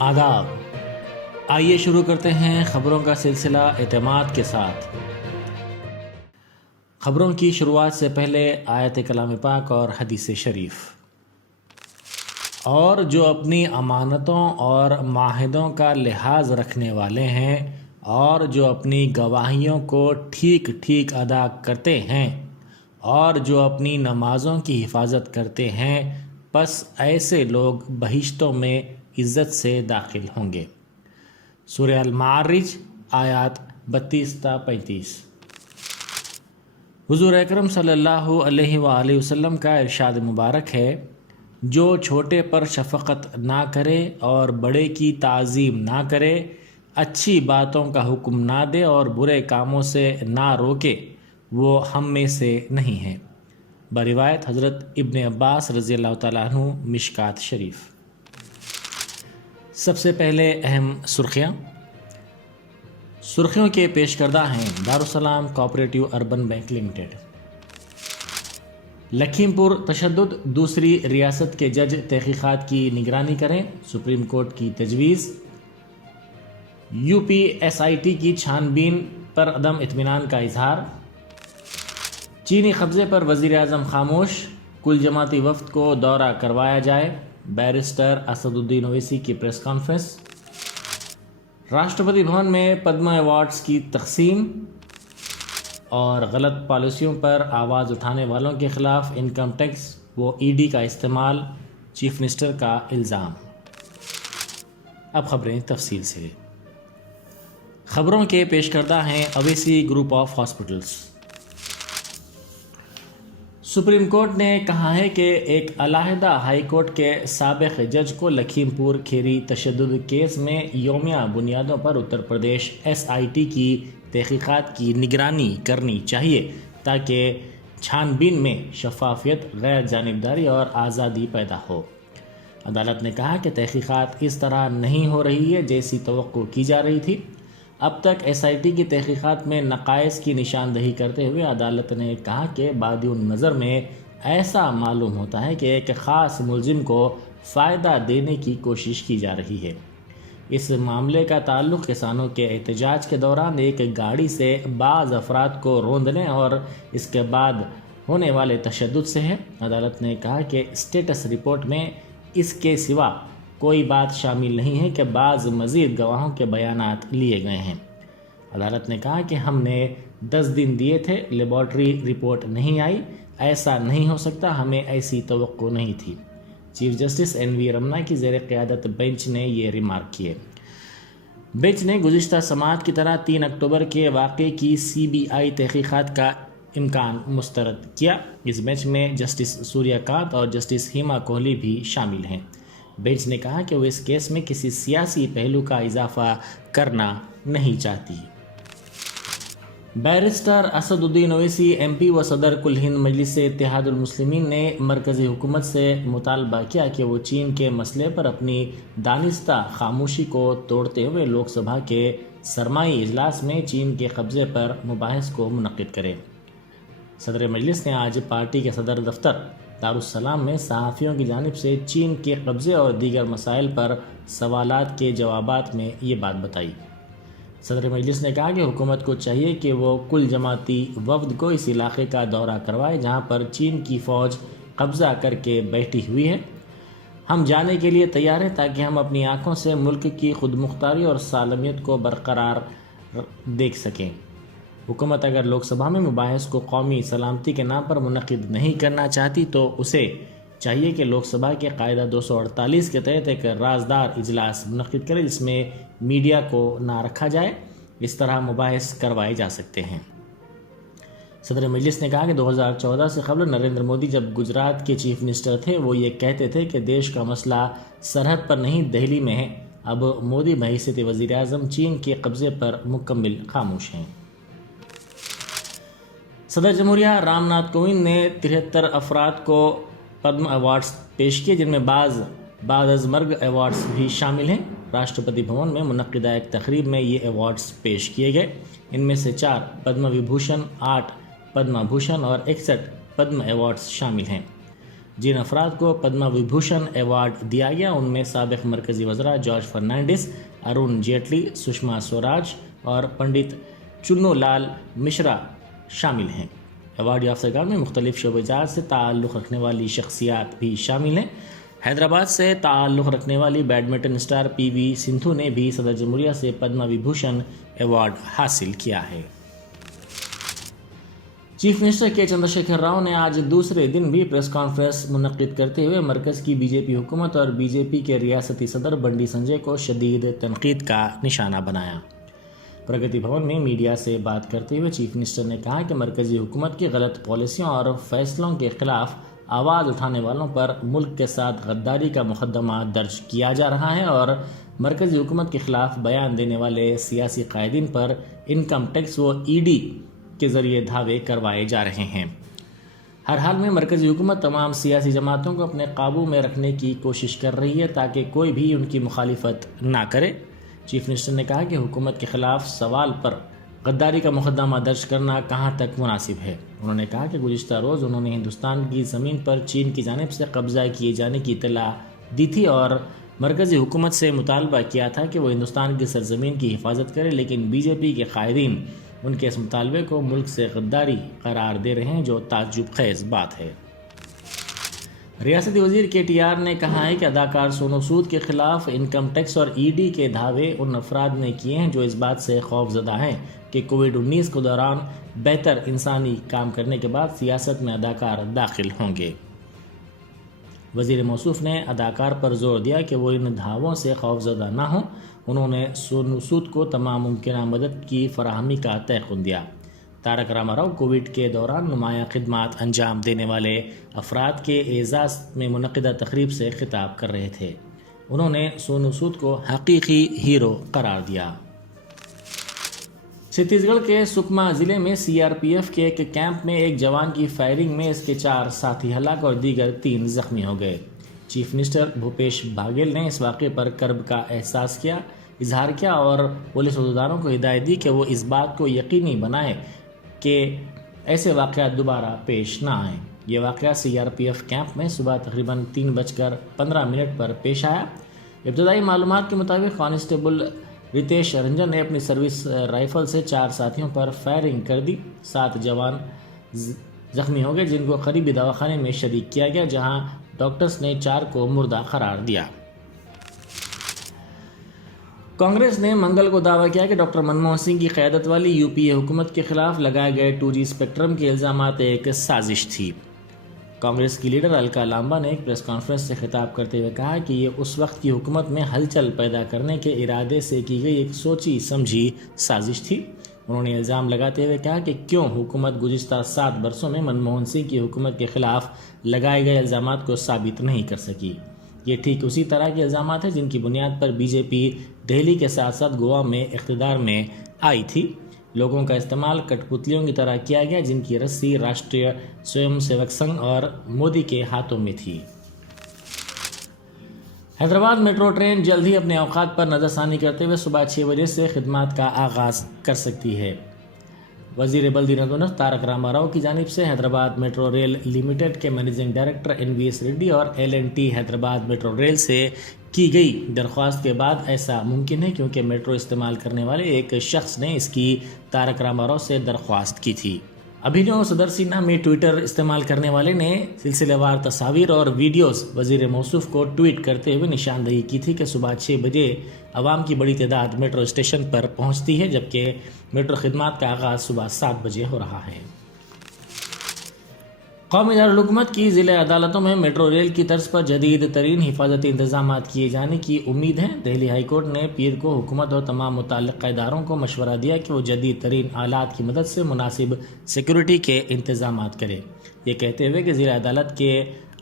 آداب۔ آئیے شروع کرتے ہیں خبروں کا سلسلہ اعتماد کے ساتھ۔ خبروں کی شروعات سے پہلے آیت کلام پاک اور حدیث شریف۔ اور جو اپنی امانتوں اور معاہدوں کا لحاظ رکھنے والے ہیں اور جو اپنی گواہیوں کو ٹھیک ٹھیک ادا کرتے ہیں اور جو اپنی نمازوں کی حفاظت کرتے ہیں، پس ایسے لوگ بہشتوں میں عزت سے داخل ہوں گے۔ سورہ المعارج آیات 32 تا 35۔ حضور اکرم صلی اللہ علیہ وآلہ وسلم کا ارشاد مبارک ہے، جو چھوٹے پر شفقت نہ کرے اور بڑے کی تعظیم نہ کرے، اچھی باتوں کا حکم نہ دے اور برے کاموں سے نہ روکے، وہ ہم میں سے نہیں ہے۔ بروایت حضرت ابن عباس رضی اللہ تعالیٰ عنہ، مشکات شریف۔ سب سے پہلے اہم سرخیوں کے پیش کردہ ہیں۔ دارالسلام کوآپریٹیو اربن بینک لمیٹڈ۔ لکھیم پور تشدد، دوسری ریاست کے جج تحقیقات کی نگرانی کریں، سپریم کورٹ کی تجویز۔ U P S I T کی چھان بین پر عدم اطمینان کا اظہار۔ چینی قبضے پر وزیر اعظم خاموش، کل جماعتی وفد کو دورہ کروایا جائے، بیرسٹر اسد الدین اویسی کی پریس کانفرنس۔ راشٹرپتی بھون میں پدم ایوارڈز کی تقسیم اور غلط پالیسیوں پر آواز اٹھانے والوں کے خلاف انکم ٹیکس و ای ڈی کا استعمال، چیف منسٹر کا الزام۔ اب خبریں تفصیل سے۔ خبروں کے پیش کردہ ہیں Owaisi group of hospitals. Supreme court نے کہا ہے کہ ایک علیحدہ ہائی کورٹ کے سابق جج کو لکھیم پور کھیری تشدد کیس میں یومیہ بنیادوں پر Uttar Pradesh S I T کی تحقیقات کی نگرانی کرنی چاہیے تاکہ چھان بین میں شفافیت، غیر جانبداری اور آزادی پیدا ہو۔ عدالت نے کہا کہ تحقیقات اس طرح نہیں ہو رہی ہے جیسی توقع کی جا رہی تھی۔ اب تک ایس آئی ٹی کی تحقیقات میں نقائص کی نشاندہی کرتے ہوئے عدالت نے کہا کہ بادی النظر میں ایسا معلوم ہوتا ہے کہ ایک خاص ملزم کو فائدہ دینے کی کوشش کی جا رہی ہے۔ اس معاملے کا تعلق کسانوں کے احتجاج کے دوران ایک گاڑی سے بعض افراد کو روندنے اور اس کے بعد ہونے والے تشدد سے ہے۔ عدالت نے کہا کہ اسٹیٹس رپورٹ میں اس کے سوا کوئی بات شامل نہیں ہے کہ بعض مزید گواہوں کے بیانات لیے گئے ہیں۔ عدالت نے کہا کہ ہم نے 10 دن دیے تھے، لیبارٹری رپورٹ نہیں آئی، ایسا نہیں ہو سکتا، ہمیں ایسی توقع نہیں تھی۔ چیف جسٹس این وی رمنا کی زیر قیادت بینچ نے یہ ریمارک کیے۔ بینچ نے گزشتہ سماعت کی طرح 3 اکتوبر کے واقعے کی سی بی آئی تحقیقات کا امکان مسترد کیا۔ اس بینچ میں جسٹس سوریہ کانت اور جسٹس ہیما کوہلی بھی شامل ہیں۔ بینچ نے کہا کہ وہ اس کیس میں کسی سیاسی پہلو کا اضافہ کرنا نہیں چاہتی۔ بیرسٹر اسد الدین اویسی ایم پی و صدر کل ہند مجلس اتحاد المسلمین نے مرکزی حکومت سے مطالبہ کیا کہ وہ چین کے مسئلے پر اپنی دانستہ خاموشی کو توڑتے ہوئے لوک سبھا کے سرمائی اجلاس میں چین کے قبضے پر مباحث کو منعقد کرے۔ صدر مجلس نے آج پارٹی کے صدر دفتر دارالسلام میں صحافیوں کی جانب سے چین کے قبضے اور دیگر مسائل پر سوالات کے جوابات میں یہ بات بتائی۔ صدر مجلس نے کہا کہ حکومت کو چاہیے کہ وہ کل جماعتی وفد کو اس علاقے کا دورہ کروائے جہاں پر چین کی فوج قبضہ کر کے بیٹھی ہوئی ہے۔ ہم جانے کے لیے تیار ہیں تاکہ ہم اپنی آنکھوں سے ملک کی خود مختاری اور سالمیت کو برقرار دیکھ سکیں۔ حکومت اگر لوک سبھا میں مباحث کو قومی سلامتی کے نام پر منعقد نہیں کرنا چاہتی تو اسے چاہیے کہ لوک سبھا کے قاعدہ 248 کے تحت ایک رازدار اجلاس منعقد کرے جس میں میڈیا کو نہ رکھا جائے۔ اس طرح مباحث کروائے جا سکتے ہیں۔ صدر مجلس نے کہا کہ 2014 سے قبل نریندر مودی جب گجرات کے چیف منسٹر تھے وہ یہ کہتے تھے کہ دیش کا مسئلہ سرحد پر نہیں دہلی میں ہے۔ اب مودی بحیثیت وزیر اعظم چین کے قبضے پر مکمل خاموش ہیں۔ صدر جمہوریہ رام ناتھ کووند نے 73 افراد کو پدم ایوارڈز پیش کیے جن میں بعد از مرگ ایوارڈز بھی شامل ہیں۔ راشٹرپتی بھون میں منعقدہ ایک تقریب میں یہ ایوارڈز پیش کیے گئے۔ ان میں سے 4 پدم وبھوشن، 8 پدم بھوشن اور 61 پدم ایوارڈز شامل ہیں۔ جن افراد کو پدما وبھوشن ایوارڈ دیا گیا ان میں سابق مرکزی وزراء جارج فرنانڈس، ارون جیٹلی، سشما سوراج اور پنڈت چنو لال مشرا شامل ہیں۔ ایوارڈ یافتگان میں مختلف شعبہ جات سے تعلق رکھنے والی شخصیات بھی شامل ہیں۔ حیدرآباد سے تعلق رکھنے والی بیڈمنٹن اسٹار پی وی سندھو نے بھی صدر جمہوریہ سے پدما وبھوشن ایوارڈ حاصل کیا ہے۔ چیف منسٹر کے چندرشیکھر راؤ نے آج دوسرے دن بھی پریس کانفرنس منعقد کرتے ہوئے مرکز کی بی جے پی حکومت اور بی جے پی کے ریاستی صدر بنڈی سنجے کو شدید تنقید کا نشانہ بنایا۔ پرگتی بھون میں میڈیا سے بات کرتے ہوئے چیف منسٹر نے کہا کہ مرکزی حکومت کی غلط پالیسیوں اور فیصلوں کے خلاف آواز اٹھانے والوں پر ملک کے ساتھ غداری کا مقدمہ درج کیا جا رہا ہے اور مرکزی حکومت کے خلاف بیان دینے والے سیاسی قائدین پر انکم ٹیکس و ای ڈی کے ذریعے دعوے کروائے جا رہے ہیں۔ ہر حال میں مرکزی حکومت تمام سیاسی جماعتوں کو اپنے قابو میں رکھنے کی کوشش کر رہی ہے تاکہ کوئی بھی ان کی مخالفت نہ کرے۔ چیف منسٹر نے کہا کہ حکومت کے خلاف سوال پر غداری کا مقدمہ درج کرنا کہاں تک مناسب ہے۔ انہوں نے کہا کہ گزشتہ روز انہوں نے ہندوستان کی زمین پر چین کی جانب سے قبضہ کیے جانے کی اطلاع دی تھی اور مرکزی حکومت سے مطالبہ کیا تھا کہ وہ ہندوستان کی سرزمین کی حفاظت کرے، لیکن بی جے پی کے قائدین ان کے اس مطالبے کو ملک سے غداری قرار دے رہے ہیں، جو تعجب خیز بات ہے۔ ریاستی وزیر کے ٹی آر نے کہا ہے کہ اداکار سونو سود کے خلاف انکم ٹیکس اور ای ڈی کے دعوے ان افراد نے کیے ہیں جو اس بات سے خوف زدہ ہیں کہ کووڈ-19 کے دوران بہتر انسانی کام کرنے کے بعد سیاست میں اداکار داخل ہوں گے۔ وزیر موصوف نے اداکار پر زور دیا کہ وہ ان دعووں سے خوف زدہ نہ ہوں۔ انہوں نے سونو سود کو تمام ممکنہ مدد کی فراہمی کا تیقن دیا۔ تارک راما راؤ کووڈ کے دوران نمایاں خدمات انجام دینے والے افراد کے اعزاز میں منعقدہ تقریب سے خطاب کر رہے تھے۔ انہوں نے سونو سود کو حقیقی ہیرو قرار دیا۔ چھتیس گڑھ کے سکما ضلع میں سی آر پی ایف کے ایک کیمپ میں ایک جوان کی فائرنگ میں اس کے 4 ساتھی ہلاک اور دیگر 3 زخمی ہو گئے۔ چیف منسٹر بھوپیش باگیل نے اس واقعے پر کرب کا اظہار کیا اور پولیس عہدیداروں کو ہدایت دی کہ وہ اس بات کو یقینی بنائیں کہ ایسے واقعات دوبارہ پیش نہ آئیں۔ یہ واقعہ C R P F camp میں صبح تقریباً 3:15 پر پیش آیا۔ ابتدائی معلومات کے مطابق کانسٹیبل ریتیش رنجن نے اپنی سروس رائفل سے 4 ساتھیوں پر فائرنگ کر دی۔ 7 جوان زخمی ہو گئے جن کو قریبی دواخانے میں شریک کیا گیا، جہاں ڈاکٹرز نے 4 کو مردہ قرار دیا۔ کانگریس نے منگل کو دعویٰ کیا کہ ڈاکٹر منموہن سنگھ کی قیادت والی یو پی اے حکومت کے خلاف لگائے گئے 2G اسپیکٹرم کے الزامات ایک سازش تھی۔ کانگریس کی لیڈر الکا لامبا نے ایک پریس کانفرنس سے خطاب کرتے ہوئے کہا کہ یہ اس وقت کی حکومت میں ہلچل پیدا کرنے کے ارادے سے کی گئی ایک سوچی سمجھی سازش تھی۔ انہوں نے الزام لگاتے ہوئے کہا کہ کیوں حکومت گزشتہ 7 برسوں میں منموہن سنگھ کی حکومت کے خلاف لگائے گئے الزامات کو ثابت نہیں کر سکی۔ یہ ٹھیک اسی طرح کے الزامات ہیں جن کی بنیاد پر بی جے پی دہلی کے ساتھ ساتھ گوا میں اقتدار میں آئی تھی۔ لوگوں کا استعمال کٹ پتلیوں کی طرح کیا گیا جن کی رسی راشٹریہ سویم سیوک سنگھ اور مودی کے ہاتھوں میں تھی۔ حیدرآباد میٹرو ٹرین جلد ہی اپنے اوقات پر نظر ثانی کرتے ہوئے صبح 6 بجے سے خدمات کا آغاز کر سکتی ہے۔ وزیر بلدی نظم تارک راما راؤ کی جانب سے حیدرآباد میٹرو ریل لمیٹڈ کے منیجنگ ڈائریکٹر این-وی-ایس ریڈی اور L&T حیدرآباد میٹرو ریل سے کی گئی درخواست کے بعد ایسا ممکن ہے، کیونکہ میٹرو استعمال کرنے والے ایک شخص نے اس کی تارک راما راؤ سے درخواست کی تھی۔ ابھینو سدرسینا میں ٹویٹر استعمال کرنے والے نے سلسلہ وار تصاویر اور ویڈیوز وزیر موصوف کو ٹویٹ کرتے ہوئے نشاندہی کی تھی کہ صبح 6 بجے عوام کی بڑی تعداد میٹرو اسٹیشن پر پہنچتی ہے، جبکہ میٹرو خدمات کا آغاز صبح 7 بجے ہو رہا ہے۔ قومی دارالحکومت کی ضلع عدالتوں میں میٹرو ریل کی طرز پر جدید ترین حفاظتی انتظامات کیے جانے کی امید ہے۔ دہلی ہائی کورٹ نے پیر کو حکومت اور تمام متعلقہ اداروں کو مشورہ دیا کہ وہ جدید ترین آلات کی مدد سے مناسب سیکیورٹی کے انتظامات کرے، یہ کہتے ہوئے کہ ضلع عدالت کے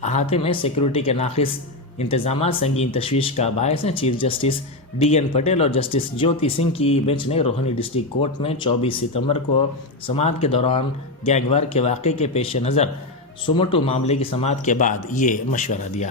احاطے میں سیکیورٹی کے ناقص انتظامات سنگین تشویش کا باعث ہیں۔ Chief justice D.N. پٹیل اور جسٹس جیوتی سنگھ کی بینچ نے روہنی ڈسٹرکٹ کورٹ میں 24 ستمبر کو سماعت کے دوران گینگ وار کے واقعے کے پیش نظر سوموٹو معاملے کی سماعت کے بعد یہ مشورہ دیا۔